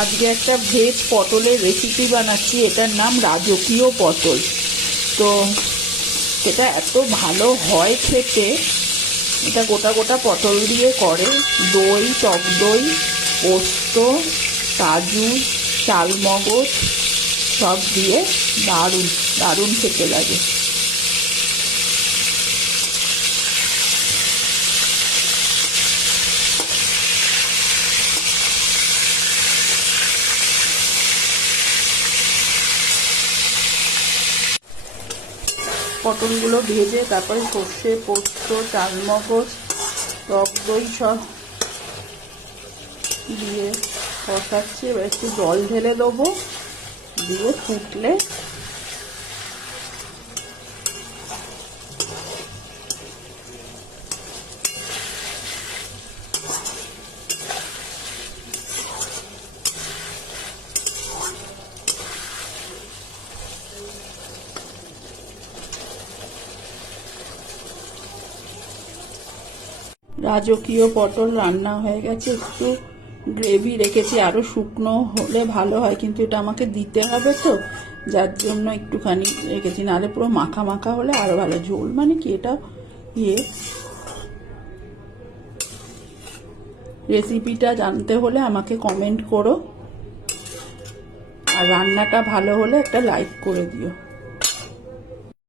আজকে একটা ভেজ পটলের রেসিপি বানাচ্ছি, এটার নাম রাজকীয় পটল। তো এটা এত ভালো হয় খেতে, এটা গোটা গোটা পটল দিয়ে করে, দই, টক দই, পোস্ত, কাজু, চালমগজ সব দিয়ে দারুণ দারুণ খেতে লাগে। পটলগুলো ভেজে তারপরে সর্ষে, পোস্ত, চালমগজ, টক দই সব দিয়ে কষাচ্ছি। এবার একটু জল ঢেলে দেবো, দিয়ে ফুটলে রাজকীয় পটল রান্না হয়ে গেছে। একটু গ্রেভি রেখেছি, আরও শুকনো হলে ভালো হয়, কিন্তু এটা আমাকে দিতে হবে তো, যার জন্য একটুখানি রেখেছি, নাহলে পুরো মাখা মাখা হলে আরও ভালো। ঝোল মানে কি, এটা রেসিপিটা জানতে হলে আমাকে কমেন্ট করো, আর রান্নাটা ভালো হলে একটা লাইক করে দিও।